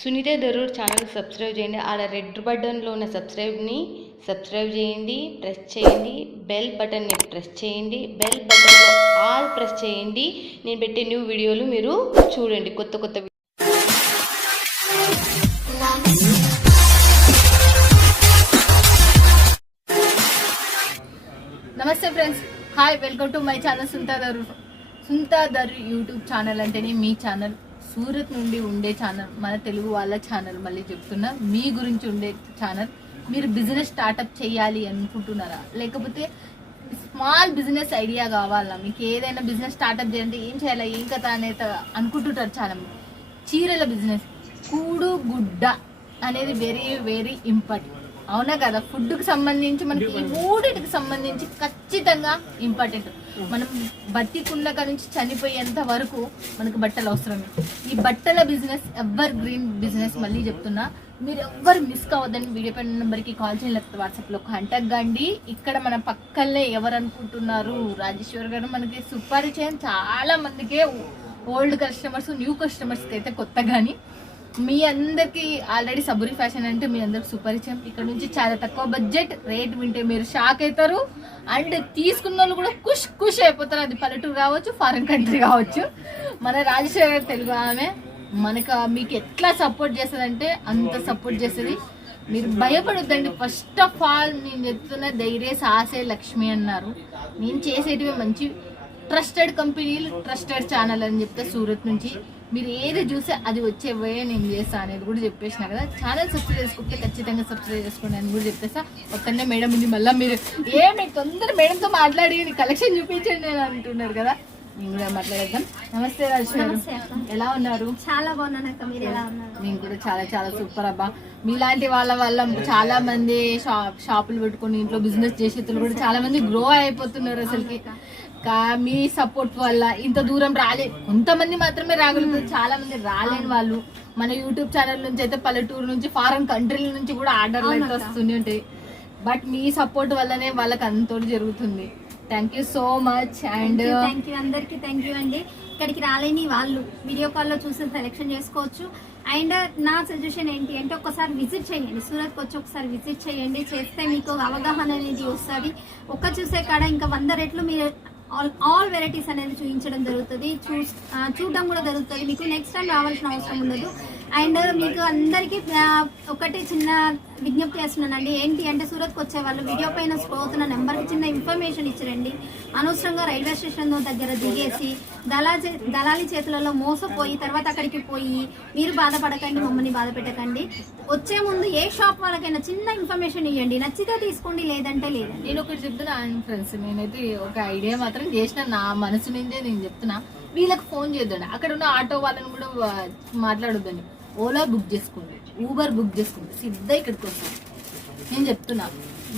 సునీతే Darur channel subscribe చేయండి ఆడ red బటన్లో ఉన్న సబ్స్క్రైబ్ని సబ్స్క్రైబ్ చేయండి ప్రెస్ చేయండి బెల్ బటన్ని ప్రెస్ చేయండి బెల్ బటన్ ఆల్ ప్రెస్ చేయండి నేను పెట్టే న్యూ వీడియోలు మీరు చూడండి కొత్త కొత్త నమస్తే friends hi welcome to my channel సుంతా దరూర్ సుంతా దరూర్ యూట్యూబ్ ఛానల్ అంటేనే మీ ఛానల్ సూరత్ నుండి ఉండే ఛానల్ మన తెలుగు వాళ్ళ ఛానల్ మళ్ళీ చెప్తున్నా మీ గురించి ఉండే ఛానల్ మీరు బిజినెస్ స్టార్టప్ చేయాలి అనుకుంటున్నారా లేకపోతే స్మాల్ బిజినెస్ ఐడియా కావాలా మీకు ఏదైనా బిజినెస్ స్టార్టప్ చేయాలంటే ఏం చేయాలా ఏం కథ అనేది అనుకుంటుంటారు చాలా చీరల బిజినెస్ కూడు గుడ్డ అనేది వెరీ వెరీ ఇంపార్టెంట్ అవునా కదా ఫుడ్కి సంబంధించి మనకి ఈ మూడింటికి సంబంధించి ఖచ్చితంగా ఇంపార్టెంట్ మనం బట్టి కుండ నుంచి చనిపోయేంత వరకు మనకు బట్టలు అవసరమే ఈ బట్టల బిజినెస్ ఎవర్ గ్రీన్ బిజినెస్ మళ్ళీ చెప్తున్నా మీరు ఎవ్వరు మిస్ కావద్దని వీడియో పైన నెంబర్కి కాల్ చేయలేకపోతే వాట్సాప్ వాట్సాప్లో కాంటాక్ట్ కండి ఇక్కడ మన పక్కనే ఎవరు అనుకుంటున్నారు రాజేశ్వర్ గారు మనకి సుపరిచయం చాలా మందికే ఓల్డ్ కస్టమర్స్ న్యూ కస్టమర్స్కి అయితే కొత్త కానీ మీ అందరికి ఆల్రెడీ సబురి ఫ్యాషన్ అంటే మీ అందరికి సుపరిచయం ఇక్కడ నుంచి చాలా తక్కువ బడ్జెట్ రేట్ వింటే మీరు షాక్ అవుతారు అండ్ తీసుకున్న వాళ్ళు కూడా ఖుష్ ఖుష్ అయిపోతారు అది పల్లెటూరు కావచ్చు ఫారిన్ కంట్రీ కావచ్చు మన రాజశేఖర్ తెలుగు ఆమె మనకు మీకు ఎట్లా సపోర్ట్ చేస్తుందంటే అంత సపోర్ట్ చేస్తుంది మీరు భయపడొద్దండి ఫస్ట్ ఆఫ్ ఆల్ నేను చెప్తున్న ధైర్య సాసే లక్ష్మి అన్నారు నేను చేసేటివి మంచి ట్రస్టెడ్ కంపెనీలు ట్రస్టెడ్ ఛానల్ అని చెప్తే సూరత్ నుంచి మీరు ఏది చూసే అది వచ్చే వే నేను చేస్తాను అనేది కూడా చెప్పేసిన కదా ఛానల్ సబ్స్క్రైబ్ చేసుకుంటే ఖచ్చితంగా సబ్స్క్రైబ్ చేసుకోండి అని కూడా చెప్పేసా ఒక్కనే మేడం ఉంది మళ్ళీ మీరు ఏ మీకు తొందర మేడంతో మాట్లాడి కలెక్షన్ చూపించండి అని అంటున్నారు కదా నేను కూడా మాట్లాడేద్దాం నమస్తే రాజు ఎలా ఉన్నారు చాలా బాగున్నాను మేము నేను కూడా చాలా చాలా సూపర్ అబ్బా మీలాంటి వాళ్ళ వల్ల చాలా మంది షాప్ షాపులు పెట్టుకుని ఇంట్లో బిజినెస్ చేసేటప్పుడు కూడా చాలా మంది గ్రో అయిపోతున్నారు అసలుకి అక్క మీ సపోర్ట్ వల్ల ఇంత దూరం రాలే కొంతమంది మాత్రమే రాగలుగుతారు చాలా మంది రాలేని వాళ్ళు మన యూట్యూబ్ ఛానల్ నుంచి అయితే పల్లెటూరు నుంచి ఫారెన్ కంట్రీల నుంచి కూడా ఆర్డర్లు అయితే వస్తూనే ఉంటాయి బట్ మీ సపోర్ట్ వల్లనే వాళ్ళకి అంతటి జరుగుతుంది thank you so much and thank you అందరికి థ్యాంక్ యూ అండి ఇక్కడికి రాలేని వాళ్ళు వీడియో కాల్లో చూసి సెలెక్షన్ చేసుకోవచ్చు అండ్ నా సజెషన్ ఏంటి అంటే ఒకసారి విజిట్ చేయండి సూరత్కి వచ్చి ఒకసారి విజిట్ చేయండి చేస్తే మీకు అవగాహన అనేది వస్తుంది ఒక్క చూసే కాడ ఇంకా వంద రెట్లు మీరు ఆల్ ఆల్ వెరైటీస్ అనేది చూపించడం జరుగుతుంది చూ చూడడం కూడా జరుగుతుంది మీకు నెక్స్ట్ టైం రావాల్సిన అవసరం ఉండదు అండ్ మీకు అందరికీ ఒకటి చిన్న విజ్ఞప్తి చేస్తున్నానండి ఏంటి అంటే సూరత్కి వచ్చే వాళ్ళు వీడియో పైన పోతున్న నెంబర్కి చిన్న ఇన్ఫర్మేషన్ ఇచ్చిరండి అనవసరంగా రైల్వే స్టేషన్ దగ్గర దిగేసి దళా దళాలి చేతులలో మోసపోయి తర్వాత అక్కడికి పోయి మీరు బాధపడకండి మమ్మల్ని బాధ పెట్టకండి వచ్చే ముందు ఏ షాప్ వాళ్ళకైనా చిన్న ఇన్ఫర్మేషన్ ఇవ్వండి నచ్చితే తీసుకోండి లేదంటే లేదు నేను ఒకటి చెప్తున్నా ఫ్రెండ్స్ నేనైతే ఒక ఐడియా మాత్రం చేసిన నా మనసు నుండే నేను చెప్తున్నా వీళ్ళకి ఫోన్ చేద్దండి అక్కడ ఉన్న ఆటో వాళ్ళని కూడా మాట్లాడొద్దండి ఓలా బుక్ చేసుకోండి ఊబర్ బుక్ చేసుకోండి సిద్ధ ఇక్కడికి వస్తాను నేను చెప్తున్నా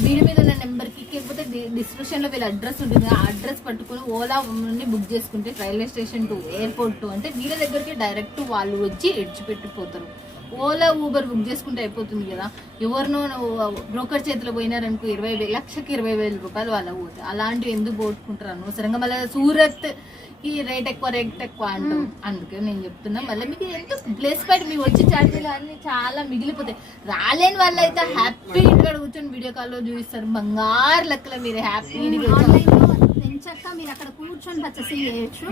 వీడి మీద ఉన్న నెంబర్కి లేకపోతే డిస్క్రిప్షన్లో వీళ్ళ అడ్రస్ ఉంటుంది ఆ అడ్రస్ పట్టుకుని ఓలా నుండి బుక్ చేసుకుంటే railway station to airport to అంటే వీళ్ళ దగ్గరికి డైరెక్ట్ వాళ్ళు వచ్చి ఎడ్చిపెట్టిపోతారు ఓలా ఊబర్ బుక్ చేసుకుంటే అయిపోతుంది కదా ఎవరినో బ్రోకర్ చేతిలో పోయినారనుకో ఇరవై వేలు లక్షకి ఇరవై వేల రూపాయలు వాళ్ళకి పోతాయి అలాంటివి ఎందుకు పోట్టుకుంటారు అనవసరంగా మళ్ళీ సూరత్ ఈ రేట్ ఎక్కువ రేట్ ఎక్కువ అంటాం అందుకే నేను చెప్తున్నా మళ్ళీ మీకు ఎంత బ్లెస్ పడి మీ వచ్చి ఛార్జీలు అన్ని చాలా మిగిలిపోతాయి రాలేని వాళ్ళు అయితే హ్యాపీ ఇక్కడ కూర్చొని వీడియో కాల్లో చూపిస్తారు బంగారు లెక్కల మీరు హ్యాపీ మీరు అక్కడ కూర్చొని పర్చేస్ చేయొచ్చు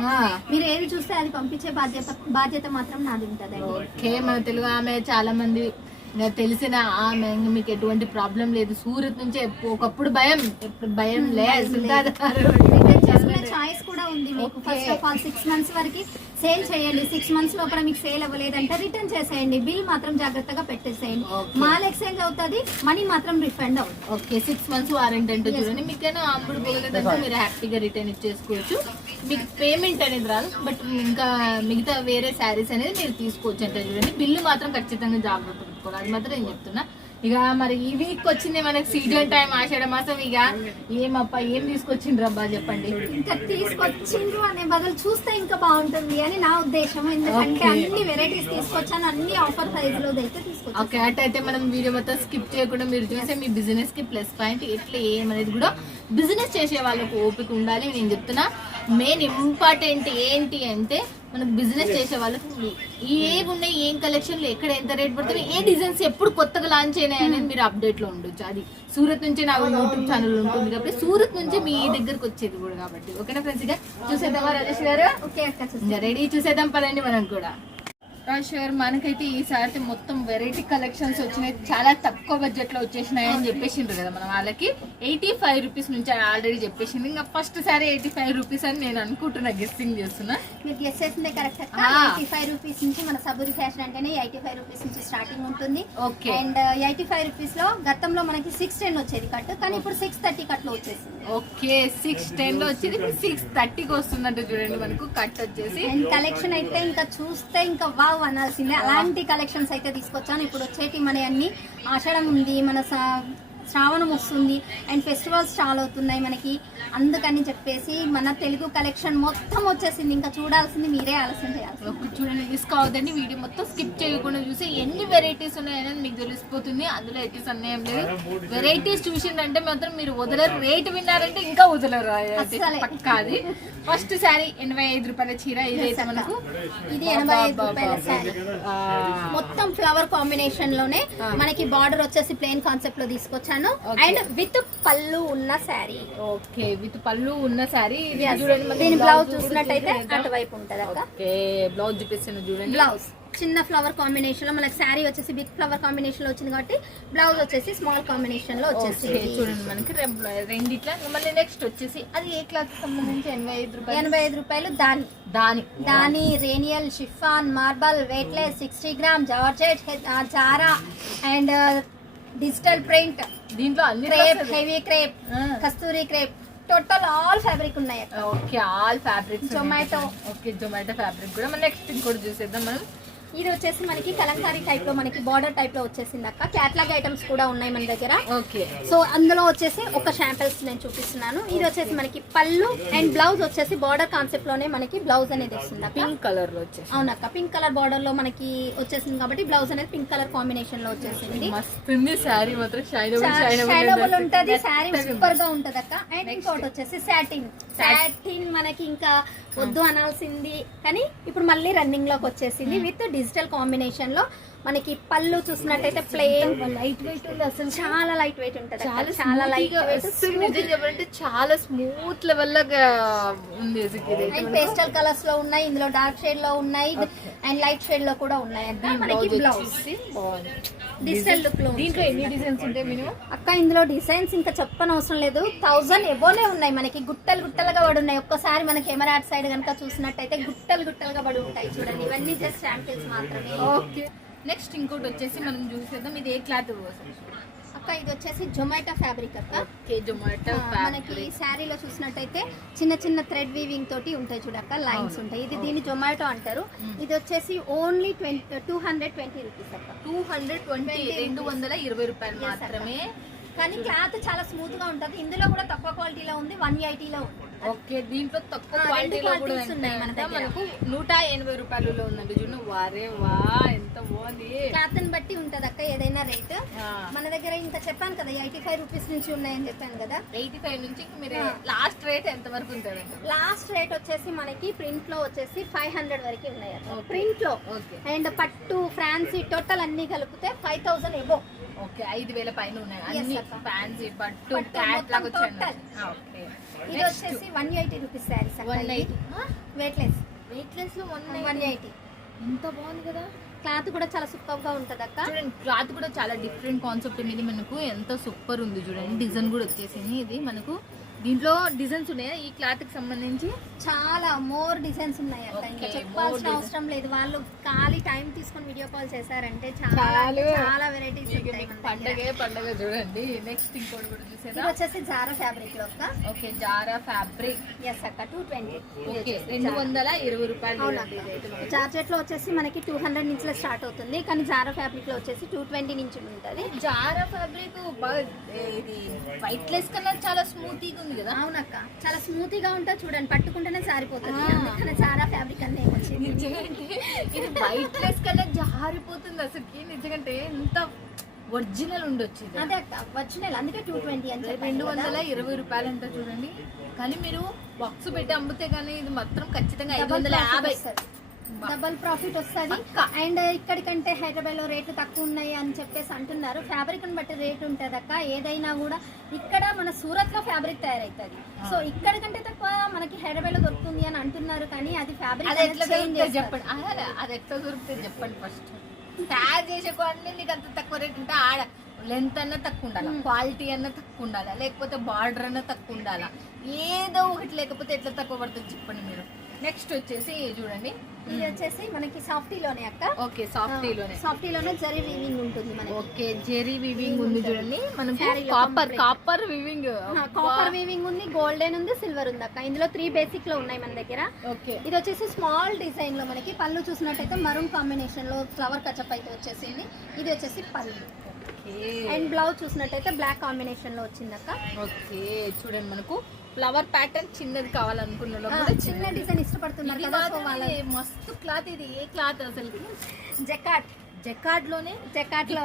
మీరు ఏది చూస్తే అది పంపించే బాధ్యత బాధ్యత మాత్రం నాది ఉంటది ఓకే మన తెలుగు ఆమె చాలా మంది తెలిసిన ఆమె మీకు ఎటువంటి ప్రాబ్లం లేదు సూరత్ నుంచి ఒకప్పుడు భయం భయం లేదు చేసుకునే చాయిస్ కూడా ఉంది మీకు first of all six months వరకు సేల్ చేయండి సిక్స్ మంత్స్ లోపల మీకు సేల్ అవ్వలేదంటే రిటర్న్ చేసేయండి బిల్ మాత్రం జాగ్రత్తగా పెట్టేసేయండి మాల్ ఎక్స్చేంజ్ అవుతుంది మనీ మాత్రం రిఫండ్ అవుతుంది ఓకే సిక్స్ మంత్స్ వారంటీ అంటే చూడండి మీకైనా అప్పుడు మీరు హ్యాపీగా రిటర్న్ ఇచ్చేసుకోవచ్చు మీకు పేమెంట్ అనేది రాదు బట్ ఇంకా మిగతా వేరే శారీస్ అనేది మీరు తీసుకోవచ్చు అంటే చూడండి బిల్లు మాత్రం ఖచ్చితంగా జాగ్రత్త పెట్టుకోవాలి అది మాత్రం నేను చెప్తున్నా ఇక మరి ఈ వీక్ వచ్చింది మనకి సీజన్ టైం ఆషాఢ మాసం ఇక ఏమప్పా ఏం తీసుకొచ్చిండ్రు అబ్బా చెప్పండి ఇంకా తీసుకొచ్చిండ్రు అనే బదులు చూస్తే ఇంకా బాగుంటుంది అని నా ఉద్దేశం ఎందుకంటే అన్ని వెరైటీస్ తీసుకొచ్చాను అన్ని ఆఫర్ ప్రైస్ లో అయితే తీసుకొచ్చాను ఓకే అయితే మనం వీడియో మొత్తం స్కిప్ చేయకుండా మీరు చూసే మీ బిజినెస్ కి ప్లస్ పాయింట్ ఎట్లా ఏమనేది కూడా బిజినెస్ చేసే వాళ్ళకు ఓపిక ఉండాలి నేను చెప్తున్నా మెయిన్ ఇంపార్టెంట్ ఏంటి అంటే మనకు బిజినెస్ చేసే వాళ్ళకి ఏవి ఉన్నాయి ఏం కలెక్షన్లు ఎక్కడ ఎంత రేట్ పడుతుంది ఏ డిజైన్స్ ఎప్పుడు కొత్తగా లాంచ్ అయినాయి అనేది మీరు అప్డేట్ లో ఉండొచ్చు అది సూరత్ నుంచి నా యూట్యూబ్ ఛానల్ ఉంటుంది కాబట్టి సూరత్ నుంచి మీ దగ్గరకు వచ్చేది కూడా కాబట్టి ఓకేనా ఫ్రెండ్స్ ఇక చూసేద్దామా రాజేష్ గారు రెడీ చూసేద్దాం పదండి మనం కూడా షూర్ మనకైతే ఈసారి మొత్తం వెరైటీ కలెక్షన్స్ వచ్చినాయి చాలా తక్కువ బడ్జెట్ లో వచ్చేసినాయి అని చెప్పేసిండ్రు కదా మనం వాళ్ళకి ఎయిటీ ఫైవ్ రూపీస్ నుంచి ఆల్రెడీ చెప్పేసింది ఇంకా first sorry eighty five rupees అని నేను అనుకుంటున్నా గెస్టింగ్ చేస్తున్నా మీరు గెస్ చేసిందే కరెక్ట్ ఎయిటీ ఫైవ్ రూపీస్ నుంచి మన సబూరి ఫ్యాషన్ అంటేనే ఎయిటీ ఫైవ్ రూపీస్ నుంచి స్టార్టింగ్ ఉంటుంది okay and eighty five rupees లో గతంలో మనకి సిక్స్ టెన్ వచ్చేది కట్ కానీ ఇప్పుడు సిక్స్ థర్టీ కట్ లో వచ్చేసింది ఓకే సిక్స్ టెన్ లో వచ్చేది సిక్స్ థర్టీకి వస్తుందంట చూడండి మనకు కట్ వచ్చేసి అండ్ కలెక్షన్ అయితే ఇంకా చూస్తే ఇంకా వావ్ వావ్ అనాల్సిందే అలాంటి కలెక్షన్స్ అయితే తీసుకొచ్చాను ఇప్పుడు వచ్చేటి మన అన్ని ఆషాఢం ఉంది మన శ్రావణం వస్తుంది అండ్ ఫెస్టివల్స్ చాలా అవుతున్నాయి మనకి అందుకని చెప్పేసి మన తెలుగు కలెక్షన్ మొత్తం వచ్చేసింది ఇంకా చూడాల్సింది మీరే ఆలస్యం చేయాలి చూడండి మిస్ కావద్దండి వీడియో మొత్తం స్కిప్ చేయకుండా చూసి ఎన్ని వెరైటీస్ ఉన్నాయనేది మీకు తెలిసిపోతుంది అందులో ఎట్టి సందేహం లేదు వెరైటీస్ చూసిందంటే మాత్రం మీరు వదలరు రేట్ విన్నారంటే ఇంకా వదలరు కాదు ఫస్ట్ శారీ ఎనభై ఐదు రూపాయల చీర ఇదైతే మనకు ఇది ఎనభై ఐదు రూపాయల శారీ మొత్తం ఫ్లవర్ కాంబినేషన్ లోనే మనకి బార్డర్ వచ్చేసి ప్లేన్ కాన్సెప్ట్ లో తీసుకొచ్చారు చేశాను అండ్ విత్ పళ్ళు ఉన్న శారీ ఓకే విత్ పళ్ళు ఉన్న శారీ దీని బ్లౌజ్ చూసినట్టయితే అటువైపు ఉంటది బ్లౌజ్ చూపిస్తాను చూడండి బ్లౌజ్ చిన్న ఫ్లవర్ కాంబినేషన్ లో మనకి శారీ వచ్చేసి బిగ్ ఫ్లవర్ కాంబినేషన్ లో వచ్చింది కాబట్టి బ్లౌజ్ వచ్చేసి స్మాల్ కాంబినేషన్ లో వచ్చేసి చూడండి మనకి రెండిట్లా మళ్ళీ నెక్స్ట్ వచ్చేసి అది ఏ క్లాత్ సంబంధించి ఎనభై ఐదు రూపాయలు ఎనభై ఐదు రూపాయలు దాని దాని దాని రేనియల్ chiffon marble weightless sixty gram georgette Zara and digital print దీంట్లో అన్ని crepe heavy crepe Kasturi crepe total all fabric ఉన్నాయి okay all fabric Zomato okay Zomato fabric కూడా మనం నెక్స్ట్ ఇంకోటి చూసేద్దాం మనం ఇది వచ్చేసి మనకి కలంకారీ టైప్ లో మనకి బార్డర్ టైప్ లో వచ్చేసింది అక్క క్యాట్లాగ్ ఐటమ్స్ కూడా ఉన్నాయి మన దగ్గర ఓకే సో అందులో వచ్చేసి ఒక శాంపిల్స్ నేను చూపిస్తున్నాను ఇది వచ్చేసి మనకి పళ్ళు అండ్ బ్లౌజ్ వచ్చేసి బార్డర్ కాన్సెప్ట్ లోనే మనకి బ్లౌజ్ అనేది వస్తుంది పింక్ కలర్ లో వచ్చేసి అవునక్క పింక్ కలర్ బార్డర్ లో మనకి వచ్చేసింది కాబట్టి బ్లౌజ్ అనేది పింక్ కలర్ కాంబినేషన్ లో వచ్చేసింది సారీ మాత్రం ఉంటది సారీ సూపర్ గా ఉంటది అక్క అండ్ ఇంకోటి వచ్చేసి సాటిన్ సాటిన్ మనకి ఇంకా వద్దు అనాల్సింది కానీ ఇప్పుడు మళ్ళీ రన్నింగ్ లోకి వచ్చేసింది విత్ డిజిటల్ కాంబినేషన్ లో మనకి పళ్ళు చూసినట్టయితే ప్లేన్ లైట్ వెయిట్ ఉంది అసలు చాలా లైట్ వెయిట్ ఉంటుంది చాలా చాలా లైట్ వెయిట్ చెప్పాలంటే చాలా స్మూత్ లెవెల్ ఉంది పేస్టల్ కలర్స్ లో ఉన్నాయి ఇందులో డార్క్ షేడ్ లో ఉన్నాయి అండ్ లైట్ షేడ్ లో కూడా ఉన్నాయి అక్క ఇందులో డిజైన్స్ ఇంకా చెప్పని అవసరం లేదు థౌజండ్ ఎవోనే ఉన్నాయి మనకి గుట్టలు గుట్టలుగా పడి ఉన్నాయి ఒక్కసారి మన కెమెరా సైడ్ కనుక చూసినట్టయితే గుట్టలు గుట్టలుగా పడి ఉంటాయి చూడండి ఇవన్నీ జస్ట్ శాంపిల్స్ మాత్రమే ఓకే నెక్స్ట్ ఇంకోటి వచ్చేసి మనం చూసేద్దాం ఇది ఏ క్లాత్ అక్క ఇది వచ్చేసి జొమాటో ఫ్యాబ్రిక్ అక్క జొమాటో మనకి శారీలో చూసినట్టయితే చిన్న చిన్న థ్రెడ్ వీవింగ్ తోటి ఉంటాయి చూడక్క లైన్స్ ఉంటాయి ఇది దీన్ని జొమాటో అంటారు ఇది వచ్చేసి only twenty two hundred twenty rupees అక్క టూ హండ్రెడ్ ట్వంటీ రెండు వందల ఇరవై రూపాయలు మాత్రమే కానీ క్లాత్ చాలా స్మూత్ గా ఉంటుంది ఇందులో కూడా తక్కువ క్వాలిటీలో ఉంది వన్ ఎయిటీలో ఉంది ఓకే దీంట్లో తక్కువ క్వాలిటీలో కూడా మనకు నూట ఎనభై రూపాయలలో ఉందండి జున్ను వారే వా ఎంత బాగుంది క్లాత్ని బట్టి ఉంటది అక్క ఏదైనా రేట్ మన దగ్గర ఇంత చెప్పాను కదా ఎయిటీ ఫైవ్ రూపీస్ నుంచి ఉన్నాయని చెప్పాను కదా ఎయిటీ ఫైవ్ నుంచి మీరు లాస్ట్ రేట్ ఎంత వరకు ఉంటుంది లాస్ట్ రేట్ వచ్చేసి మనకి ప్రింట్ లో వచ్చేసి ఫైవ్ హండ్రెడ్ వరకు ఉన్నాయి ప్రింట్ లో అండ్ పట్టు ఫ్రాన్సీ టోటల్ అన్ని కలిపితే ఫైవ్ థౌసండ్ ఇవ్వ ఓకే ఐదు వేల పైన ఉన్నాయి అన్ని ఫ్యాన్సీ పట్టు లాగా ఓకే ఇది వచ్చేసి one eighty rupees saris one eighty weightless weightless లో వన్ వన్ ఎయిటీ ఎంత బాగుంది కదా క్లాత్ కూడా చాలా సూపర్ గా ఉంటుంది అక్క చూడండి క్లాత్ కూడా చాలా డిఫరెంట్ కాన్సెప్ట్ అనేది మనకు ఎంత సూపర్ ఉంది చూడండి డిజైన్ కూడా వచ్చేసింది ఇది మనకు దీంట్లో డిజైన్స్ ఉన్నాయా ఈ క్లాత్ కి సంబంధించి చాలా మోర్ డిజైన్స్ ఉన్నాయి అక్క ఇంకా చెప్పాల్సిన అవసరం లేదు వాళ్ళు ఖాళీ టైం తీసుకొని వీడియో కాల్ చేశారంటే చాలా చాలా వెరైటీస్ పండగే పండగ చూడండి నెక్స్ట్ ఇంకోటి వచ్చేసి జారా ఫ్యాబ్రిక్ లో ఓకే జారా ఫ్యాబ్రిక్ ఎస్ అక్క టూ ట్వంటీ ఓకే రెండు వందల ఇరవై రూపాయలు జార్జెట్ లో వచ్చేసి మనకి టూ హండ్రెడ్ నుంచి స్టార్ట్ అవుతుంది కానీ జారా ఫ్యాబ్రిక్ లో వచ్చేసి టూ ట్వంటీ నుంచి ఉంటుంది జారా ఫ్యాబ్రిక్ ఇది వైట్ లెస్ కలర్ చాలా స్మూతీగా ఉంది బాగుంది కదా అవునక్క చాలా గా ఉంటుంది చూడండి పట్టుకుంటేనే సారిపోతుంది చాలా ఫ్యాబ్రిక్ అన్నీ ఇది వైట్ జారిపోతుంది అసలుకి నిజంగా ఎంత ఒరిజినల్ ఉండొచ్చు అదే అక్క ఒరిజినల్ అందుకే టూ ట్వంటీ అంటే రెండు వందల ఇరవై రూపాయలు అంటే చూడండి కానీ మీరు బాక్స్ పెట్టి అమ్మితే కానీ ఇది మాత్రం ఖచ్చితంగా ఐదు వందల యాభై డబల్ ప్రాఫిట్ వస్తుంది అండ్ ఇక్కడికంటే లో రేట్లు తక్కువ ఉన్నాయి అని చెప్పేసి అంటున్నారు ని బట్టి రేట్ ఉంటుంది అక్క ఏదైనా కూడా ఇక్కడ మన సూరత్ లో ఫ్యాబ్రిక్ తయారైతుంది సో ఇక్కడికంటే తక్కువ మనకి లో దొరుకుతుంది అని అంటున్నారు కానీ అది ఫ్యాబ్రిక్ చెప్పండి అది ఎట్లా దొరుకుతుంది చెప్పండి ఫస్ట్ తయారు చేసే అంత తక్కువ రేట్ ఉంటే ఆడ లెంత్ అన్న తక్కువ ఉండాలి క్వాలిటీ అన్న తక్కువ ఉండాలి లేకపోతే బార్డర్ అన్న తక్కువ ఉండాలా ఏదో ఒకటి లేకపోతే ఎట్లా తక్కువ పడుతుంది చెప్పండి మీరు నెక్స్ట్ వచ్చేసి చూడండి ఇది వచ్చేసి మనకి సాఫ్టీలోనే అక్క ఓకే సాఫ్టీలోనే సాఫ్టీలోనే జరీ వీవింగ్ ఉంటుంది మనకి ఓకే జరీ వీవింగ్ ఉంది చూడండి మనం copper copper weaving copper weaving ఉంది గోల్డెన్ ఉంది సిల్వర్ ఉంది అక్క ఇందులో త్రీ బేసిక్ లో ఉన్నాయి మన దగ్గర ఓకే ఇది వచ్చేసి స్మాల్ డిజైన్ లో మనకి పళ్ళు చూసినట్టయితే మరూన్ కాంబినేషన్ లో ఫ్లవర్ కచప్ అయితే వచ్చేసింది ఇది వచ్చేసి పళ్ళు అండ్ బ్లౌజ్ చూసినట్టయితే బ్లాక్ కాంబినేషన్ లో వచ్చిందక్క ఓకే చూడండి మనకు ఫ్లవర్ ప్యాటర్న్ చిన్నది కావాలనుకున్నాను చిన్న డిజైన్ ఇష్టపడుతున్నారు మస్తు క్లాత్ ఇది ఏ క్లాత్ అసలు జకాట్ జకాట్ లోనే జకాట్ లో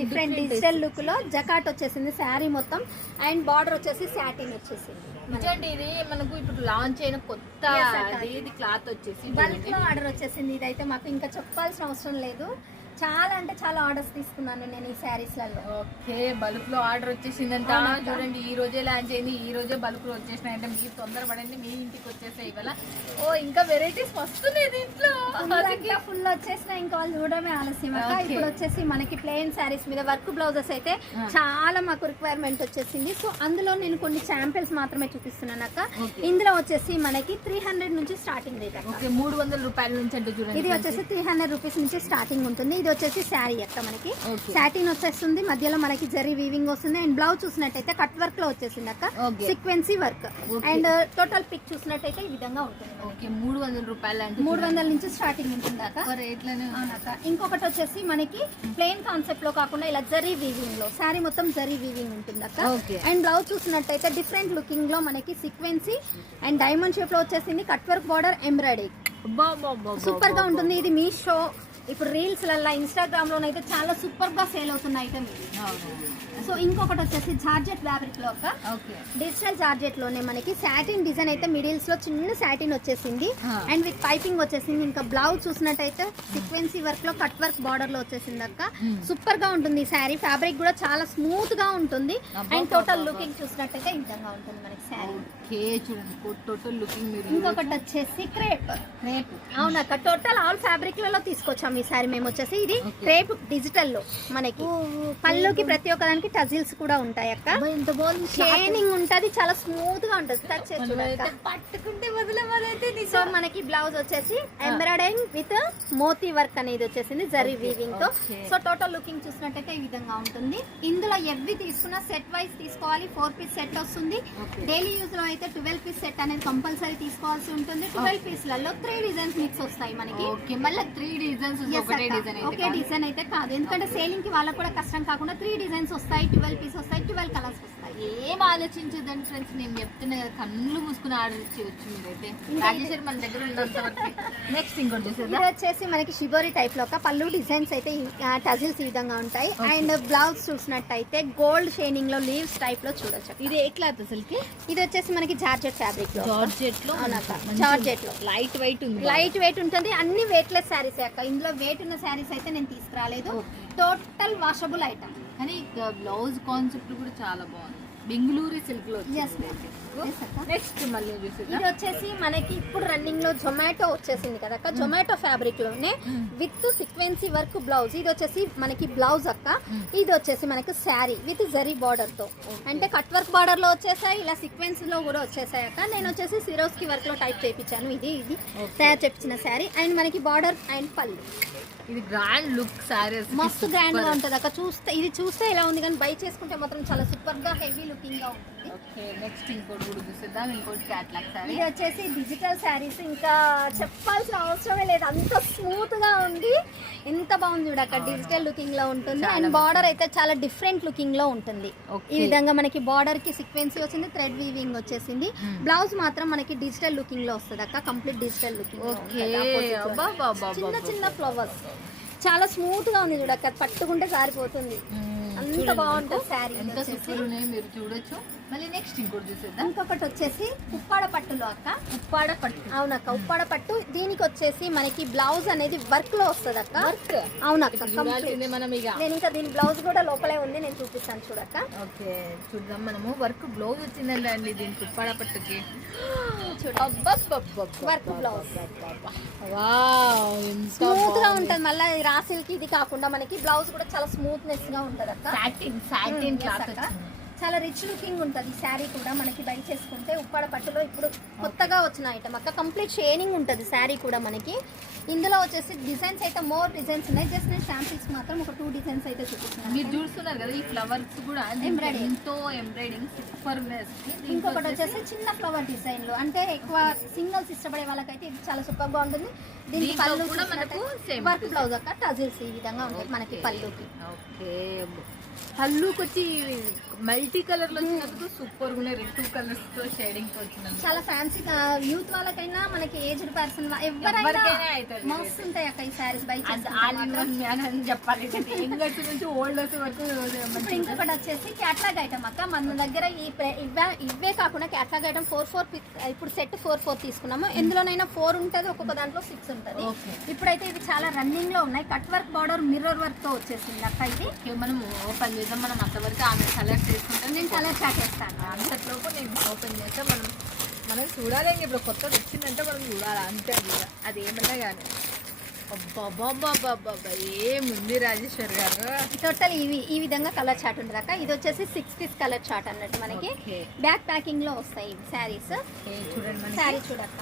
డిఫరెంట్ డిజిటల్ లుక్ లో జకాట్ వచ్చేసింది శారీ మొత్తం అండ్ బార్డర్ వచ్చేసి సాటిన్ వచ్చేసింది ఇది మనకు ఇప్పుడు లాంచ్ అయిన కొత్త క్లాత్ వచ్చేసి బల్క్ లో ఆర్డర్ వచ్చేసింది ఇదైతే మాకు ఇంకా చెప్పాల్సిన అవసరం లేదు చాలా అంటే చాలా ఆర్డర్స్ తీసుకున్నాను నేను ఈ శారీస్లలో ఓకే బల్క్ లో ఆర్డర్ వచ్చేసిందంట చూడండి ఈ రోజే లాంచ్ అయింది ఈ రోజే బల్క్ లో వచ్చేసినాయి అంటే మీరు తొందరపడండి మీ ఇంటికి వచ్చేసాయి ఇవాళ ఓ ఇంకా వెరైటీస్ వస్తున్నాయి దీంట్లో ఫుల్ వచ్చేసినాయి ఇంకా వాళ్ళు చూడమే ఆలస్యం ఇప్పుడు వచ్చేసి మనకి ప్లెయిన్ శారీస్ మీద వర్క్ బ్లౌజెస్ అయితే చాలా మాకు రిక్వైర్మెంట్ వచ్చేసింది సో అందులో నేను కొన్ని శాంపిల్స్ మాత్రమే చూపిస్తున్నాను అక్క ఇందులో వచ్చేసి మనకి త్రీ హండ్రెడ్ నుంచి స్టార్టింగ్ రేట్ మూడు వందల రూపాయల నుంచి అంటే చూడండి ఇది వచ్చేసి త్రీ హండ్రెడ్ రూపీస్ నుంచి స్టార్టింగ్ ఉంటుంది ఇది వచ్చేసి శారీ అక్క మనకి సాటిన్ వచ్చేస్తుంది మధ్యలో మనకి జరీ వీవింగ్ వస్తుంది అండ్ బ్లౌజ్ చూసినట్టయితే కట్ వర్క్ లో వచ్చేసింది అక్క sequence work and total pic చూసినట్టయితే ఈ విధంగా ఉంటుంది మూడు వందల రూపాయలు మూడు వందల నుంచి స్టార్టింగ్ ఉంటుంది అక్క ఇంకొకటి వచ్చేసి మనకి ప్లెయిన్ కాన్సెప్ట్ లో కాకుండా ఇలా జరీ వీవింగ్ లో శారీ మొత్తం జరీ వీవింగ్ ఉంటుంది అక్క అండ్ బ్లౌజ్ చూసినట్టయితే డిఫరెంట్ లుకింగ్ లో మనకి సీక్వెన్సీ అండ్ డైమండ్ షేప్ లో వచ్చేసింది cut work border embroidery super గా ఉంటుంది ఇది మీ షో ఇప్పుడు లో అయితే చాలా సూపర్ గా సేల్ అవుతున్న ఐటమ్ సో ఇంకొకటి వచ్చేసి జార్జెట్ ఫ్యాబ్రిక్ ఒక డిజిటల్ లోనే మనకి సాటిన్ డిజైన్ అయితే మిడిల్స్ లో చిన్న సాటిన్ వచ్చేసింది అండ్ విత్ పైపింగ్ వచ్చేసింది ఇంకా బ్లౌజ్ చూసినట్టయితే సీక్వెన్సీ లో కట్ వర్క్ బార్డర్ లో వచ్చేసింది అక్క గా ఉంటుంది శారీ ఫ్యాబ్రిక్ కూడా చాలా స్మూత్ గా ఉంటుంది అండ్ టోటల్ లుకింగ్ చూసినట్టయితే ఈ విధంగా ఉంటుంది మనకి శారీ టోటల్ ఇంకొకటి వచ్చేసి క్రేప్ టోటల్ ఆల్ ఫాబ్రిక్ లలో తీసుకొచ్చాము ఈసారి మేము వచ్చేసి ఇది క్రేప్ డిజిటల్ లో మనకి పళ్ళుకి ప్రతి ఒక్క దానికి టజిల్స్ కూడా ఉంటాయి అక్క ఎంత ఉంటది చాలా స్మూత్ గా ఉంటది టచ్ పట్టుకుంటే సో మనకి బ్లౌజ్ వచ్చేసి ఎంబ్రాయిడింగ్ విత్ మోతీ వర్క్ అనేది వచ్చేసింది జరీ వీవింగ్ తో సో టోటల్ లుకింగ్ చూసినట్టయితే ఈ విధంగా ఉంటుంది ఇందులో ఎవ్వి తీసుకున్న సెట్ వైస్ తీసుకోవాలి ఫోర్ పీస్ సెట్ వస్తుంది డైలీ యూజ్ లో అయితే ట్వెల్వ్ పీస్ సెట్ అనేది కంపల్సరీ తీసుకోవాల్సి ఉంటుంది ట్వెల్వ్ లలో త్రీ డిజైన్స్ మిక్స్ వస్తాయి మనకి మళ్ళీ త్రీ డిజైన్స్ ఒకే డిజైన్ అయితే కాదు ఎందుకంటే సేలింగ్ కి వాళ్ళకి కూడా కష్టం కాకుండా త్రీ డిజైన్స్ వస్తాయి ట్వెల్వ్ పీస్ వస్తాయి ట్వెల్వ్ కలర్స్ వస్తాయి ఏం ఆలోచించదండి ఫ్రెండ్స్ నేను చెప్తున్నా కదా కళ్ళు మూసుకుని ఆర్డర్ ఇచ్చేయచ్చు మీరైతే మన దగ్గర నెక్స్ట్ ఇంకోటి ఇది వచ్చేసి మనకి షిబోరి టైప్ లో ఒక పళ్ళు డిజైన్స్ అయితే టజిల్స్ ఈ విధంగా ఉంటాయి అండ్ బ్లౌజ్ చూసినట్టయితే గోల్డ్ షైనింగ్ లో లీవ్స్ టైప్ లో చూడొచ్చు ఇది ఏ క్లాత్ అసలుకి ఇది వచ్చేసి మనకి జార్జెట్ ఫ్యాబ్రిక్ లో జార్జెట్ లో జార్జెట్ లో లైట్ వెయిట్ ఉంది లైట్ వెయిట్ ఉంటుంది అన్ని వెయిట్ లెస్ శారీస్ అక్క ఇందులో వెయిట్ ఉన్న శారీస్ అయితే నేను తీసుకురాలేదు టోటల్ వాషబుల్ ఐటమ్ కానీ బ్లౌజ్ కాన్సెప్ట్ కూడా చాలా బాగుంది బెంగళూరు సిల్క్ లో నెక్స్ట్ మళ్ళీ ఇది వచ్చేసి మనకి ఇప్పుడు రన్నింగ్ లో జొమాటో వచ్చేసింది కదా అక్క జొమాటో hmm. ఫ్యాబ్రిక్ లోనే విత్ సీక్వెన్సీ వర్క్ బ్లౌజ్ ఇది వచ్చేసి మనకి బ్లౌజ్ అక్క hmm. ఇది వచ్చేసి మనకి శారీ విత్ జరీ బార్డర్ తో అంటే కట్ వర్క్ బార్డర్ లో వచ్చేసాయి ఇలా సీక్వెన్స్ లో కూడా వచ్చేసాయి అక్క నేను వచ్చేసి సిరోస్కి వర్క్ లో టైప్ చేయించాను ఇది ఇది తయారు చేపించిన శారీ అండ్ మనకి బార్డర్ అండ్ పళ్ళు ఇది గ్రాండ్ లుక్ సారీస్ మస్తు గ్రాండ్ గా ఉంటది అక్కడ చూస్తే ఇది చూస్తే ఎలా ఉంది కానీ బై చేసుకుంటే మాత్రం చాలా సూపర్ గా హెవీ లుకింగ్ గా ఉంటుంది ఇది వచ్చేసి డిజిటల్ శారీస్ ఇంకా చెప్పాల్సిన అవసరమే లేదు అంత స్మూత్ గా ఉంది ఎంత బాగుంది చూడ అక్కడ డిజిటల్ లుకింగ్ లో ఉంటుంది అండ్ బార్డర్ అయితే చాలా డిఫరెంట్ లుకింగ్ లో ఉంటుంది ఈ విధంగా మనకి బార్డర్ కి సీక్వెన్సీ వచ్చింది థ్రెడ్ వీవింగ్ వచ్చేసింది బ్లౌజ్ hmm. మాత్రం మనకి డిజిటల్ లుకింగ్ లో వస్తుంది అక్క కంప్లీట్ డిజిటల్ లుకింగ్ ఓకే చిన్న చిన్న ఫ్లవర్స్ చాలా స్మూత్ గా ఉంది చూడక్క పట్టుకుంటే సారిపోతుంది hmm. అంత బాగుంటుంది శారీ ఎంత మీరు చూడొచ్చు మళ్ళీ నెక్స్ట్ ఇంకోటి ఇంకొకటి వచ్చేసి ఉప్పాడ పట్టులో అక్క ఉప్పాడ పట్టు అవునక్క ఉప్పాడ పట్టు దీనికి వచ్చేసి మనకి బ్లౌజ్ అనేది వర్క్ లో వస్తుంది అక్క వర్క్ అవునక్క నేను ఇంకా దీని బ్లౌజ్ కూడా లోపలే ఉంది నేను చూపిస్తాను చూడక్క ఓకే చూద్దాం మనము వర్క్ బ్లౌజ్ వచ్చిందండి దీనికి ఉప్పాడ పట్టుకి స్మూత్ గా ఉంటుంది మళ్ళీ రాసిల్కి ఇది కాకుండా మనకి బ్లౌజ్ కూడా చాలా స్మూత్నెస్ గా ఉంటుంది అక్కడ చాలా రిచ్ లుకింగ్ ఉంటుంది శారీ కూడా మనకి బై చేసుకుంటే ఉప్పాడ పట్టులో ఇప్పుడు కొత్తగా వచ్చిన ఐటమ్ అక్క కంప్లీట్ షేనింగ్ ఉంటుంది శారీ కూడా మనకి ఇందులో వచ్చేసి డిజైన్స్ అయితే మోర్ డిజైన్స్ ఉన్నాయి జస్ట్ నేను శాంపిల్స్ మాత్రం ఒక టూ డిజైన్స్ అయితే చూపిస్తున్నాను మీరు చూస్తున్నారు కదా ఈ ఫ్లవర్స్ కూడా ఎంబ్రాయిడింగ్ ఎంతో ఎంబ్రాయిడింగ్ సూపర్ ఇంకొకటి వచ్చేసి చిన్న ఫ్లవర్ డిజైన్లు అంటే ఎక్కువ సింగిల్స్ ఇష్టపడే వాళ్ళకైతే ఇది చాలా గా ఉంటుంది దీనికి పళ్ళు కూడా మనకు వర్క్ బ్లౌజ్ అక్క టజిల్స్ ఈ విధంగా ఉంటుంది మనకి పళ్ళుకి ఓకే పళ్ళుకి వచ్చి మల్టీ కలర్ లో వచ్చినందుకు సూపర్ ఉన్నాయి రెండు కలర్స్ తో షేడింగ్ వచ్చినందుకు చాలా ఫ్యాన్సీ యూత్ వాళ్ళకైనా మనకి ఏజ్డ్ పర్సన్ ఎవరైనా మస్తు ఉంటాయి అక్క ఈ సారీస్ బై అని చెప్పాలి నుంచి ఓల్డ్ వరకు ఇప్పుడు ఇంకొకటి వచ్చేసి క్యాట్లాగ్ ఐటమ్ అక్క మన దగ్గర ఈ ఇవే కాకుండా క్యాట్లాగ్ ఐటమ్ ఫోర్ ఫోర్ ఇప్పుడు సెట్ ఫోర్ ఫోర్ తీసుకున్నాము hmm. ఎందులోనైనా ఫోర్ ఉంటుంది ఒక్కొక్క దాంట్లో సిక్స్ ఉంటుంది ఇప్పుడైతే ఇవి చాలా రన్నింగ్ లో ఉన్నాయి cut work border mirror work తో వచ్చేసింది అక్క ఇది మనం ఓపెన్ చేద్దాం మనం అంతవరకు ఆమె కలర్ తీసుకుంటాను నేను కలర్ చాట్ వేస్తాను కూడా నేను ఓపెన్ చేస్తే మనం మనం చూడాలి ఇప్పుడు కొత్తది వచ్చిందంటే మనం చూడాలి అంతే అది ఏమన్నా కానీ ఏముంది రాజేశ్వర్ గారు టోటల్ ఇవి ఈ విధంగా కలర్ చాట్ అక్క ఇది వచ్చేసి సిక్స్ పీస్ కలర్ చాట్ అన్నట్టు మనకి బ్యాక్ ప్యాకింగ్ లో వస్తాయి శారీస్ చూడండి శారీ చూడక్క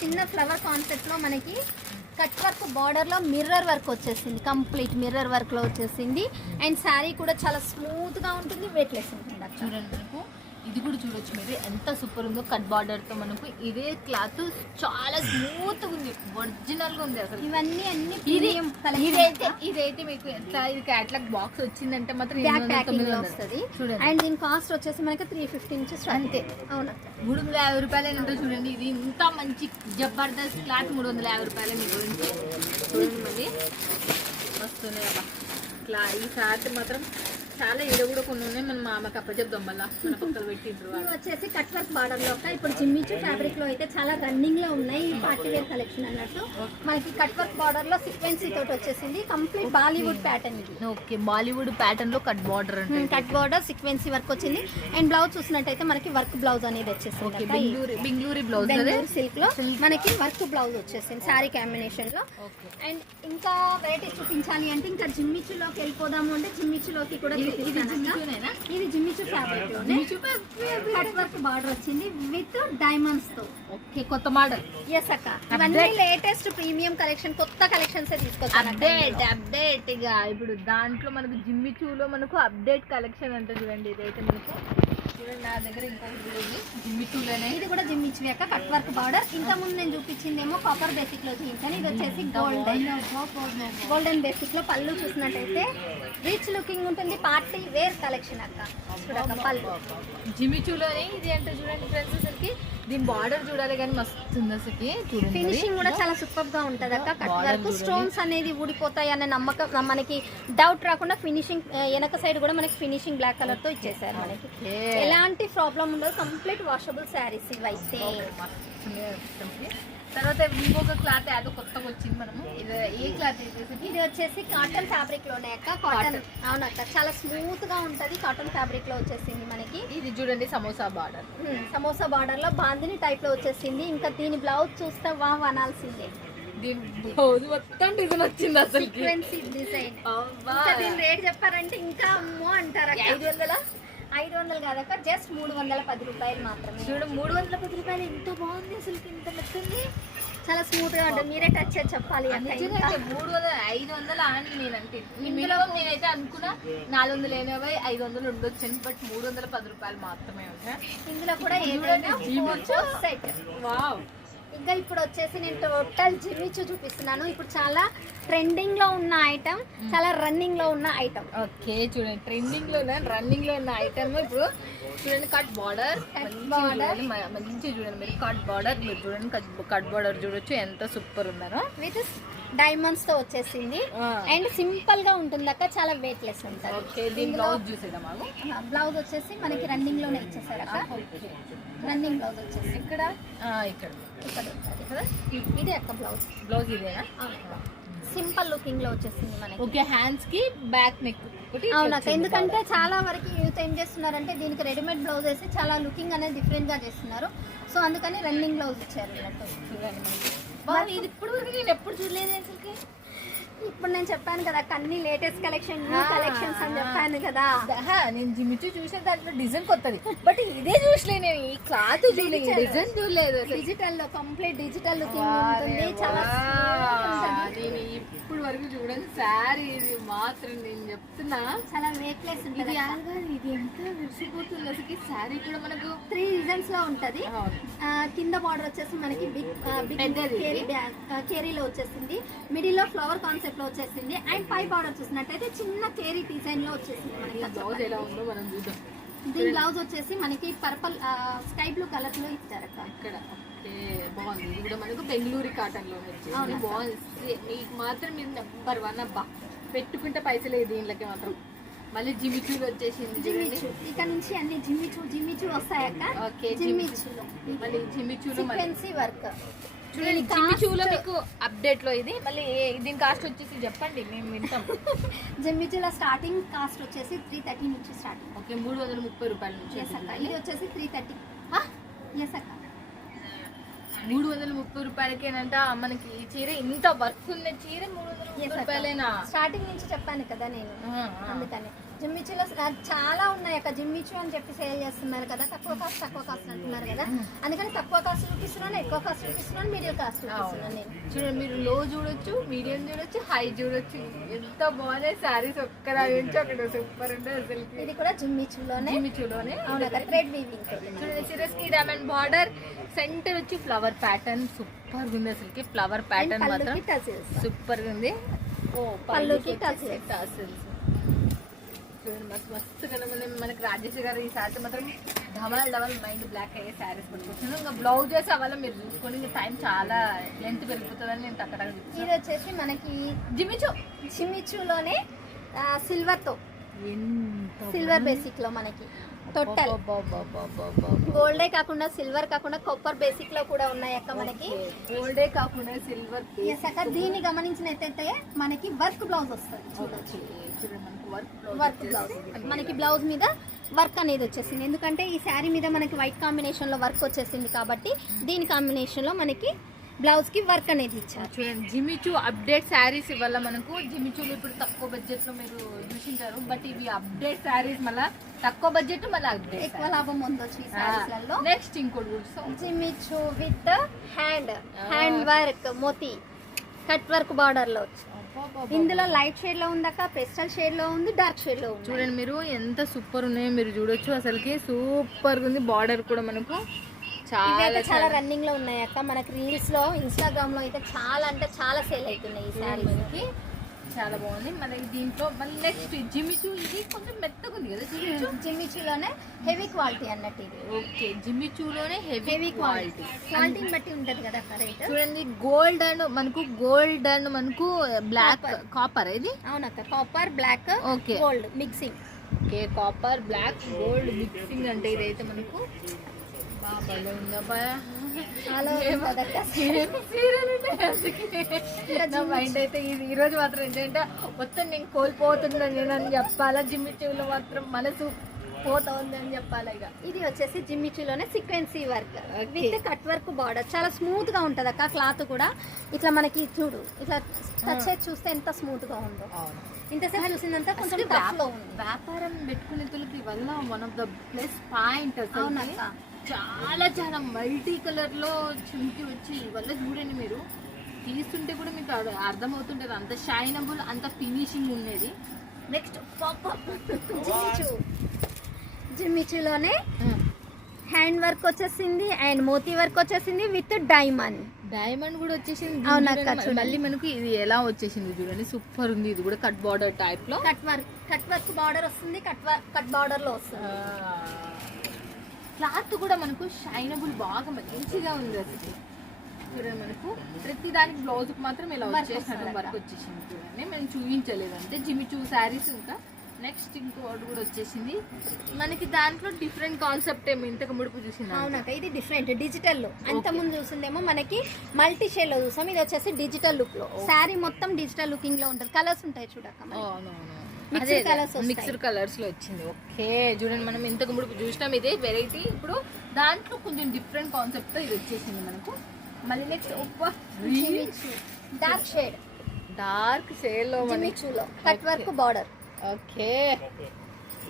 చిన్న ఫ్లవర్ కాన్సెప్ట్ లో మనకి కట్ వర్క్ బార్డర్లో మిర్రర్ వర్క్ వచ్చేసింది కంప్లీట్ మిర్రర్ వర్క్లో వచ్చేసింది అండ్ శారీ కూడా చాలా స్మూత్గా ఉంటుంది వెయిట్లెస్ ఉంటుంది చూడండి ఇది కూడా చూడొచ్చు మీరు ఎంత సూపర్ ఉందో కట్ బార్డర్తో మనకు ఇదే క్లాత్ చాలా స్మూత్ ఉంది ఒరిజినల్గా ఉంది అసలు ఇవన్నీ అన్ని ఇది ఇదైతే ఇదైతే మీకు ఎంత ఇది క్యాట్లాగ్ బాక్స్ వచ్చిందంటే మాత్రం వస్తుంది అండ్ దీని కాస్ట్ వచ్చేసి మనకి త్రీ ఫిఫ్టీ ఇంచెస్ అంతే అవునా మూడు వందల యాభై రూపాయలు ఉంటుంది చూడండి ఇది ఇంత మంచి జబర్దస్త్ క్లాత్ మూడు వందల యాభై రూపాయలు మీ గురించి చూడండి మళ్ళీ వస్తున్నాయి ఇట్లా ఈ క్లాత్ మాత్రం చాలా ఈడ కూడా కొన్ని ఉన్నాయి మనం అప్పచెప్దాం మన పక్కన పెట్టిండ్రు ఇవి వచ్చేసి కట్ వర్క్ బార్డర్ లో ఇప్పుడు చిమ్మిచ్చు ఫ్యాబ్రిక్ లో అయితే చాలా రన్నింగ్ లో ఉన్నాయి పార్టీ వేర్ కలెక్షన్ అన్నట్టు మనకి కట్ వర్క్ బార్డర్ లో సిక్వెన్సీ తోటి వచ్చేసింది కంప్లీట్ బాలీవుడ్ ప్యాటర్న్ ఇది ఓకే బాలీవుడ్ ప్యాటర్న్ లో cut border cut border sequence work వచ్చింది అండ్ బ్లౌజ్ చూసినట్టయితే మనకి వర్క్ బ్లౌజ్ అనేది వచ్చేసింది బెంగళూరు బ్లౌజ్ సిల్క్ లో మనకి వర్క్ బ్లౌజ్ వచ్చేసింది సారీ కాంబినేషన్ లో అండ్ ఇంకా వెరైటీ చూపించాలి అంటే ఇంకా జిమ్మిచ్చులోకి వెళ్ళిపోదాము అంటే జిమ్మిచ్చులోకి కూడా ఇది Jimmy Choo fabric cut border వచ్చింది విత్ డైమండ్స్ తో ఓకే కొత్త మోడల్ ఎస్ అక్క ఇవన్నీ లేటెస్ట్ ప్రీమియం కలెక్షన్ కొత్త కలెక్షన్స్ తీసుకొచ్చాను అప్డేట్ అప్డేట్ ఇక ఇప్పుడు దాంట్లో మనకు జిమ్మిచూలో మనకు అప్డేట్ కలెక్షన్ ఉంటుంది చూడండి ఇదైతే మనకు ఇది కూడా జిమ్మిచ్చి యొక్క కట్ వర్క్ బార్డర్ ఇంత ముందు నేను చూపించిందేమో కాపర్ బేసిక్ లో చూపించాను ఇది వచ్చేసి గోల్డెన్ గోల్డెన్ బేసిక్ లో పళ్ళు చూసినట్టయితే రిచ్ లుకింగ్ ఉంటుంది పార్టీ వేర్ కలెక్షన్ అక్క చూడక పళ్ళు జిమ్మిచూలోనే ఇది అంటే చూడండి ఫ్రెండ్స్ అసలుకి దీని బార్డర్ చూడాలి కానీ మస్తు ఫినిషింగ్ కూడా చాలా సూపర్ గా ఉంటది అక్క కట్ వరకు స్టోన్స్ అనేది ఊడిపోతాయి అనే నమ్మకం మనకి డౌట్ రాకుండా ఫినిషింగ్ వెనక సైడ్ కూడా మనకి ఫినిషింగ్ బ్లాక్ కలర్ తో ఇచ్చేసారు మనకి ఎలాంటి ప్రాబ్లం ఉండదు కంప్లీట్ వాషబుల్ శారీస్ అయితే తర్వాత ఇంకొక క్లాత్ అది కొత్తగా వచ్చింది మనము ఇది ఏ క్లాత్ ఇది వచ్చేసి కాటన్ ఫ్యాబ్రిక్ లోనే అక్క కాటన్ అవునక్క చాలా స్మూత్ గా ఉంటది కాటన్ ఫ్యాబ్రిక్ లో వచ్చేసింది మనకి ఇది చూడండి సమోసా బార్డర్ సమోసా బార్డర్ లో బాందిని టైప్ లో వచ్చేసింది ఇంకా దీని బ్లౌజ్ చూస్తే వా అనాల్సిందే వచ్చింది అసలు రేట్ చెప్పారంటే ఇంకా అమ్మో అంటారు ఐదు వందల ఐదు వందలు కాదక్క జస్ట్ మూడు వందల పది రూపాయలు మాత్రమే చూడు మూడు వందల పది రూపాయలు ఎంత బాగుంది అసలు ఇంత నచ్చింది చాలా స్మూత్ గా ఉంటుంది మీరే టచ్ చెప్పాలి మూడు వందల ఐదు వందల అని నేను అంటే మినిమం నేనైతే అనుకున్నా నాలుగు వందల ఎనభై ఐదు వందలు ఉండొచ్చు అని బట్ మూడు వందల పది రూపాయలు మాత్రమే ఉంటాయి ఇందులో కూడా ఏమైనా వావ్ ఇంకా ఇప్పుడు వచ్చేసి నేను టోటల్ ఇచ్చి చూపిస్తున్నాను ఇప్పుడు చాలా ట్రెండింగ్ లో ఉన్న ఐటమ్ చాలా రన్నింగ్ లో ఉన్న ఐటమ్ ఓకే చూడండి ట్రెండింగ్ లో రన్నింగ్ లో ఉన్న ఐటమ్ ఇప్పుడు చూడండి కట్ బార్డర్ బార్డర్ మంచి చూడండి మీరు కట్ బార్డర్ మీరు చూడండి కట్ బార్డర్ చూడొచ్చు ఎంత సూపర్ ఉన్నారో విత్ డైమండ్స్ తో వచ్చేసింది అండ్ సింపుల్ గా ఉంటుంది అక్క చాలా వెయిట్ లెస్ ఉంటుంది బ్లౌజ్ వచ్చేసి మనకి రన్నింగ్ లోనే ఇచ్చేసారు అక్క రన్నింగ్ బ్లౌజ్ వచ్చేసి ఇక్కడ ఇక్కడ ఇదే అక్క బ్లౌజ్ బ్లౌజ్ ఇదేనా సింపుల్ లుకింగ్ లో వచ్చేసింది మనకి ఓకే హ్యాండ్స్ కి బ్యాక్ నెక్ అవునక్క ఎందుకంటే చాలా వరకు యూత్ ఏం చేస్తున్నారంటే దీనికి రెడీమేడ్ బ్లౌజ్ వేసి చాలా లుకింగ్ అనేది డిఫరెంట్ గా చేస్తున్నారు సో అందుకని రన్నింగ్ బ్లౌజ్ ఇచ్చారు బాగా ఇది ఇప్పుడు నేను ఎప్పుడు చూడలేదు అసలు ఇప్పుడు నేను చెప్పాను కదా అన్ని లేటెస్ట్ కలెక్షన్ న్యూ కలెక్షన్స్ అని చెప్పాను కదా నేను జిమిచ్చు చూసిన దాంట్లో డిజైన్ కొత్తది బట్ ఇదే చూసలే నేను ఈ క్లాత్ చూడలేదు డిజైన్ చూడలేదు డిజిటల్ లో కంప్లీట్ డిజిటల్ లుకింగ్ ఉంటుంది చాలా ఇప్పుడు వరకు చూడండి సారీ ఇది మాత్రం నేను చెప్తున్నా చాలా వేట్లెస్ ఉంటుంది ఇది ఎంత విరిసిపోతుంది అసలు సారీ కూడా మనకు త్రీ రీజన్స్ లో ఉంటది కింద బార్డర్ వచ్చేసి మనకి బిగ్ బిగ్ కేరీ కేరీలో వచ్చేసింది మిడిల్ లో ఫ్లవర్ కాన్సెప్ట్ లో వచ్చేసింది అండ్ పై బార్డర్ వచ్చేసినట్టయితే చిన్న కేరీ డిజైన్ లో వచ్చేసింది ఎలా ఉందో మనం చూద్దాం దీని బ్లౌజ్ వచ్చేసి మనకి పర్పల్ స్కై బ్లూ కలర్ లో ఇచ్చారు ఇక్కడ బాగుంది ఇది మనకు బెంగళూరు కాటన్ లో వచ్చింది బాగుంది మీకు మాత్రం మీరు నెంబర్ వన్ అబ్బా పెట్టుకుంటే పైసలే దీనిలోకి మాత్రం మళ్ళీ జిమ్మిచూ వచ్చేసింది జిమ్మిచూ ఇక్కడ నుంచి అన్ని జిమ్మి జిమ్మిచూ వస్తాయక్క ఓకే జిమ్మిచూ మళ్ళీ జిమ్మిచూ వర్క్ చూడండి జిమ్మిచూలో మీకు అప్డేట్లో ఇది మళ్ళీ దీని కాస్ట్ వచ్చేసి చెప్పండి మేము వింటాం జిమ్మిచూల స్టార్టింగ్ కాస్ట్ వచ్చేసి త్రీ థర్టీ నుంచి స్టార్టింగ్ ఓకే మూడు వందల ముప్పై రూపాయల నుంచి ఎస్ అక్క ఇది వచ్చేసి త్రీ థర్టీ ఎస్ అక్క మూడు వందల ముప్పై రూపాయలకి రూపాయలకేనంట మనకి ఈ చీర ఇంత వర్క్ ఉన్న చీర మూడు వందల ముప్పై రూపాయలేనా స్టార్టింగ్ నుంచి చెప్పాను కదా నేను అందుకని జిమ్మిచ్చులో చాలా ఉన్నాయి అక్కడ జిమ్మిచ్చు అని చెప్పి సేల్ చేస్తున్నారు కదా తక్కువ కాస్ట్ తక్కువ కాస్ట్ అంటున్నారు కదా అందుకని తక్కువ కాస్ట్ చూపిస్తున్నాను ఎక్కువ కాస్ట్ చూపిస్తున్నాను మీడియం కాస్ట్ చూపిస్తున్నాను చూడండి మీరు లో చూడొచ్చు మీడియం చూడొచ్చు హై చూడొచ్చు ఎంత బాగున్నాయి శారీస్ ఒక్కడ సూపర్ ఉండే ఇది కూడా జిమ్మిచ్చులోనే జిమ్మిచ్చులోనే అవును అక్క థ్రెడ్ వీవింగ్ సిరస్ కి డైమండ్ బార్డర్ సెంటర్ వచ్చి ఫ్లవర్ ప్యాటర్న్ సూపర్ ఉంది అసలుకి ఫ్లవర్ ప్యాటర్న్ మాత్రం సూపర్ ఉంది ఓ పళ్ళుకి టసిల్స్ కనబడలేదు మస్తు మనకి రాజేష్ గారు ఈ శారీ మాత్రం ధమల్ డబల్ మైండ్ బ్లాక్ అయ్యే శారీస్ కొనుక్కొచ్చాను ఇంకా బ్లౌజెస్ అవల్ల మీరు చూసుకొని ఇంకా టైం చాలా లెంత్ పెరుగుతుందని నేను తక్కువ ఇది వచ్చేసి మనకి జిమిచు జిమిచులోనే సిల్వర్తో సిల్వర్ బేసిక్లో మనకి టోటల్ గోల్డే కాకుండా సిల్వర్ కాకుండా కొప్పర్ బేసిక్ లో కూడా ఉన్నాయి అక్క మనకి గోల్డే కాకుండా సిల్వర్ అక్క దీన్ని గమనించినట్టయితే మనకి వర్క్ బ్లౌజ్ వస్తుంది వర్క్ బ్లౌజ్ మనకి బ్లౌజ్ మీద వర్క్ అనేది వచ్చేసింది ఎందుకంటే ఈ శారీ మీద మనకి వైట్ కాంబినేషన్లో వర్క్ వచ్చేసింది కాబట్టి దీని కాంబినేషన్లో మనకి బ్లౌజ్ కి వర్క్ అనేది ఇచ్చారు చూడండి జిమిచు అప్డేట్ శారీస్ ఇవ్వాల మనకు జిమిచులు ఇప్పుడు తక్కువ బడ్జెట్ లో మీరు చూసింటారు బట్ ఇవి అప్డేట్ శారీస్ మళ్ళీ తక్కువ బడ్జెట్ మళ్ళీ అప్డేట్ ఎక్కువ లాభం ఉండొచ్చు ఈ శారీస్లలో నెక్స్ట్ ఇంకోటి Jimmy Choo with hand hand work Moti cut work border లో ఇందులో లైట్ షేడ్ లో ఉందాక పెస్టల్ షేడ్ లో ఉంది డార్క్ షేడ్ లో ఉంది చూడండి మీరు ఎంత సూపర్ ఉన్నాయో మీరు చూడొచ్చు అసలుకి సూపర్ ఉంది బార్డర్ కూడా మనకు చాలా చాలా రన్నింగ్ లో ఉన్నాయి అక్క మనకి రీల్స్ లో ఇన్స్టాగ్రామ్ లో అయితే చాలా అంటే చాలా సేల్ అవుతున్నాయి ఈ శారీ మనకి చాలా బాగుంది మనకి దీంట్లో మళ్ళీ నెక్స్ట్ జిమ్మిచూ ఇది కొంచెం మెత్తగా ఉంది కదా జిమ్మిచు లోనే హెవీ క్వాలిటీ అన్నట్టు ఇది ఓకే జిమ్మిచూలోనే హెవీ హెవీ క్వాలిటీ క్వాలిటీని బట్టి ఉంటుంది కదా రేట్ చూడండి గోల్డ్ అండ్ మనకు గోల్డ్ అండ్ మనకు బ్లాక్ కాపర్ ఇది అవునక్క copper black okay gold mixing okay copper black gold mixing అంటే ఇదైతే మనకు మైండ్ అయితే ఇది ఈరోజు మాత్రం ఏంటంటే మొత్తం నేను కోల్పోతుందని నేను అని చెప్పాలా జిమ్మిచ్యూలో మాత్రం మనసు పోతుంది అని చెప్పాలి ఇక ఇది వచ్చేసి జిమ్మిచ్యూలోనే sequence work with cut work border చాలా స్మూత్ గా ఉంటది అక్క క్లాత్ కూడా ఇట్లా మనకి చూడు ఇట్లా టచ్ చేసి చూస్తే ఎంత స్మూత్ గా ఉందో ఇంతసేపు చూసిందంతా కొంచెం వ్యాపారం పెట్టుకునే వల్ల one of the plus point అవునా చాలా చాలా మల్టీ కలర్లో చుంకి వచ్చి ఇవల్ల చూడండి మీరు తీస్తుంటే కూడా మీకు అర్థమవుతుంటుంది అంత షైనబుల్ అంత ఫినిషింగ్ ఉండేది నెక్స్ట్ జిమ్మిచూలోనే హ్యాండ్ వర్క్ వచ్చేసింది అండ్ మోతీ వర్క్ వచ్చేసింది విత్ డైమండ్ డైమండ్ కూడా వచ్చేసింది మళ్ళీ మనకు ఇది ఎలా వచ్చేసింది చూడండి సూపర్ ఉంది ఇది కూడా కట్ బార్డర్ టైప్ లో cut work cut work border వస్తుంది కట్ వర్క్ కట్ బార్డర్ లో వస్తుంది క్లాత్ కూడా మనకు షైనబుల్ బాగా మంచిగా ఉంది అసలు చూడండి మనకు ప్రతి దానికి బ్లౌజ్ మాత్రం ఇలా వచ్చేసాను వర్క్ వచ్చేసింది చూడండి మేము చూపించలేదు అంటే చూ శారీస్ ఇంకా నెక్స్ట్ ఆర్డర్ కూడా వచ్చేసింది మనకి దాంట్లో డిఫరెంట్ కాన్సెప్ట్ ఏమో ఇంతకు ముడుపు చూసింది అవునక్క ఇది డిఫరెంట్ డిజిటల్ లో అంత ముందు చూసిందేమో మనకి మల్టీ షేర్ లో చూసాం ఇది వచ్చేసి డిజిటల్ లుక్ లో శారీ మొత్తం డిజిటల్ లుకింగ్ లో ఉంటుంది కలర్స్ ఉంటాయి చూడక్క అవునవును oh, మిక్స్డ్ కలర్స్ లో వచ్చింది ఓకే చూడండి మనం ఇంతకు ముడుపు చూసినాం ఇదే వెరైటీ ఇప్పుడు దాంట్లో కొంచెం డిఫరెంట్ కాన్సెప్ట్ తో ఇది వచ్చేసింది మనకు మళ్ళీ next dark shade dark shade లో మిక్స్లో కట్ వర్క్ బార్డర్ ఓకే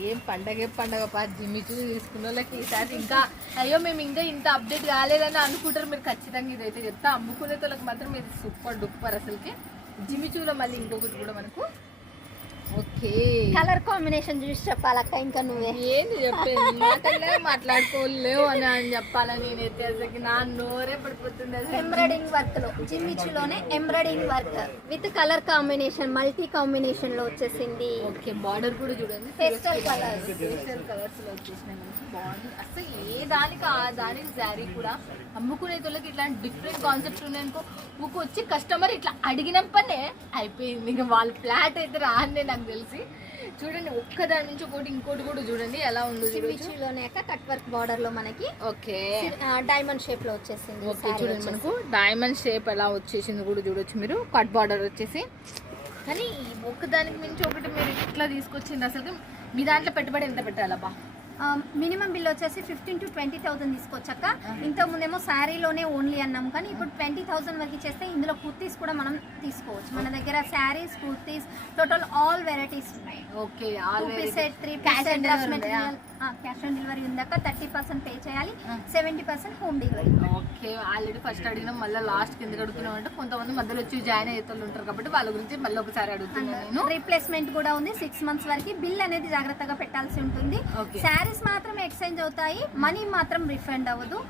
ఏం పండగే పండగ పా జిమ్మిచూ తీసుకున్న వాళ్ళకి ఈసారి ఇంకా అయ్యో మేము ఇంకా ఇంత అప్డేట్ కాలేదని అనుకుంటారు మీరు ఖచ్చితంగా ఇదైతే చెప్తా అమ్ముకునే వాళ్ళకి మాత్రం ఇది సూపర్ డూపర్ అసలుకి జిమ్మిచూలో మళ్ళీ ఇంకొకటి కూడా మనకు కలర్ కాంబినేషన్ చూసి చెప్పాలక్క ఇంకా నువ్వే ఏంటి చెప్పేది మాట్లాడుకోలేవు అని అని చెప్పాలా నేనైతే అసలు నా నోరే పడిపోతుంది ఎంబ్రాయిడింగ్ వర్క్ లో జిమ్మిచ్చులోనే embroidering work with colour combination multi combination లో వచ్చేసింది ఓకే బార్డర్ కూడా చూడండి పేస్టల్ కలర్స్ పేస్టల్ కలర్స్ లో వచ్చేసినాయి బాగుంది అసలు ఏ దానికి ఆ దానికి శారీ కూడా అమ్ముకునే తొలకి ఇట్లాంటి డిఫరెంట్ కాన్సెప్ట్స్ ఉన్నాయనుకో మీకు వచ్చి కస్టమర్ ఇట్లా అడిగిన పనే అయిపోయింది ఇంకా వాళ్ళ ఫ్లాట్ అయితే రానే నాకు తెలిసి చూడండి ఒక్క దాని నుంచి ఒకటి ఇంకోటి కూడా చూడండి ఎలా ఉందో కట్ వర్క్ బార్డర్ లో మనకి ఓకే డైమండ్ షేప్ లో వచ్చేసింది ఓకే చూడండి మనకు డైమండ్ షేప్ ఎలా వచ్చేసింది కూడా చూడొచ్చు మీరు కట్ బార్డర్ వచ్చేసి కానీ ఒక్కదానికి మించి ఒకటి మీరు ఇట్లా తీసుకొచ్చింది అసలు మీ దాంట్లో పెట్టుబడి ఎంత పెట్టాలబ్బా మినిమం um, బిల్ వచ్చేసి ఫిఫ్టీన్ టు ట్వంటీ థౌసండ్ తీసుకొచ్చాక ముందేమో శారీలోనే ఓన్లీ అన్నాం కానీ ఇప్పుడు ట్వంటీ థౌసండ్ వరకు చేస్తే ఇందులో కుర్తీస్ కూడా మనం తీసుకోవచ్చు మన దగ్గర saris kurtis total all varieties ఉన్నాయి ఓకే ఆల్ సెట్ త్రీ ప్యాసెంట్ మెటీరియల్ క్యాష్ ఆన్ డెలివరీ ఉందాక థర్టీ పర్సెంట్ పే చేయాలి seventy percent home delivery okay already first అడిగినాం మళ్ళీ లాస్ట్ కింద అడుగుతున్నాం అంటే కొంతమంది మధ్యలో వచ్చి జాయిన్ అయ్యేటోళ్ళు ఉంటారు కాబట్టి వాళ్ళ గురించి మళ్ళీ ఒకసారి అడుగుతున్నాను రీప్లేస్మెంట్ కూడా ఉంది సిక్స్ మంత్స్ వరకు బిల్ అనేది జాగ్రత్తగా పెట్టాల్సి ఉంటుంది శారీస్ మాత్రం ఎక్స్చేంజ్ అవుతాయి మనీ మాత్రం రిఫండ్ అవ్వదు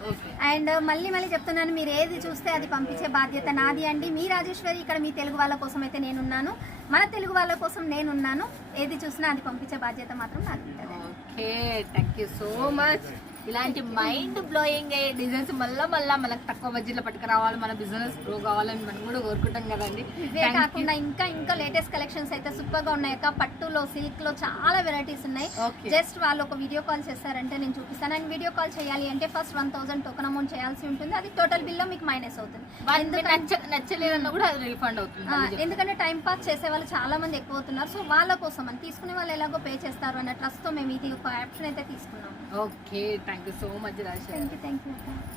అండ్ మళ్ళీ మళ్ళీ చెప్తున్నాను మీరు ఏది చూస్తే అది పంపించే బాధ్యత నాది అండి మీ రాజేశ్వరి ఇక్కడ మీ తెలుగు వాళ్ళ కోసం అయితే నేనున్నాను మన తెలుగు వాళ్ళ కోసం నేనున్నాను ఏది చూసినా అది పంపించే బాధ్యత మాత్రం నాకు ఉంటుంది Hey, thank you so much. ఇలాంటి మైండ్ బ్లోయింగ్ అయ్యే డిజైన్స్ మళ్ళీ మళ్ళీ మనకు తక్కువ బడ్జెట్లో పట్టుకురావాలి మన బిజినెస్ గ్రో కావాలని మనం కూడా కోరుకుంటాం కదండి ఇదే కాకుండా ఇంకా ఇంకా లేటెస్ట్ కలెక్షన్స్ అయితే సూపర్ గా ఉన్నాయి అక్క పట్టులో సిల్క్ లో చాలా వెరైటీస్ ఉన్నాయి జస్ట్ వాళ్ళు ఒక వీడియో కాల్ చేస్తారంటే నేను చూపిస్తాను అండ్ వీడియో కాల్ చేయాలి అంటే first one thousand token amount చేయాల్సి ఉంటుంది అది టోటల్ బిల్ లో మీకు మైనస్ అవుతుంది నచ్చలేదన్న కూడా రీఫండ్ అవుతుంది ఎందుకంటే టైం పాస్ చేసే వాళ్ళు చాలా మంది ఎక్కువ అవుతున్నారు సో వాళ్ళ కోసం అని తీసుకునే వాళ్ళు ఎలాగో పే చేస్తారు అన్న ట్రస్ట్ తో మేము ఇది ఒక ఆప్షన్ అయితే తీసుకున్నాం okay Thank you so much, Rasha. Thank you, Akka.